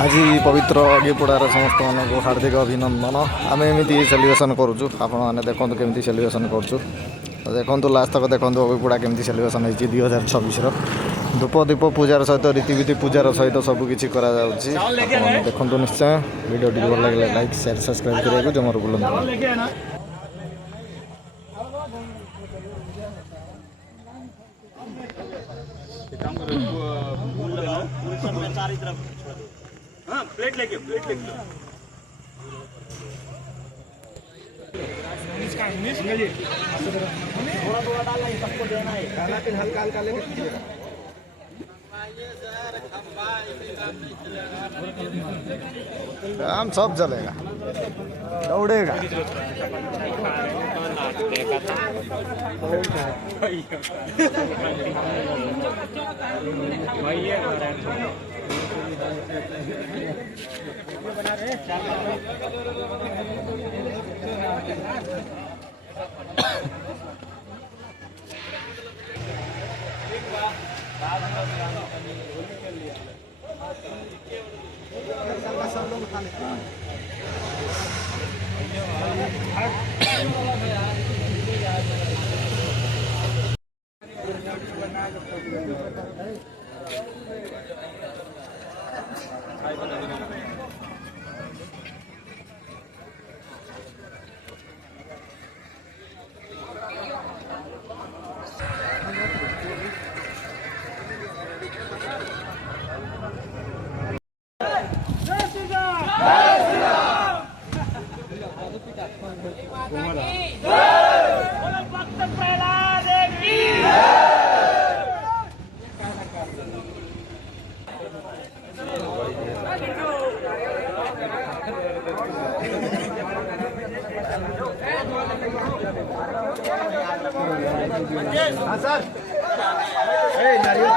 आज पवित्र अगिपड़ार समस्त मानक हार्दिक अभिनंदन। आम एमती सेलिब्रेशन करुँ आपने देखो केमी सेलिब्रेशन करूँ देखो लास्ट तक देखो अगिपड़ा केमी सेलिब्रेशन होती 2026 धूप दीप पूजार सहित रीतिविधि पूजार सहित सबकि देखो निश्चय वीडियो टी भल लगे लाइक शेयर सब्सक्राइब करा जमार बुलां। हाँ प्लेट लेके थोड़ा डालना है, सबको देना है। खाना पीना हल्का हल्का लेके कीजिएगा। काम सब चलेगा दौड़ेगा। हाँ सर निकाल लो।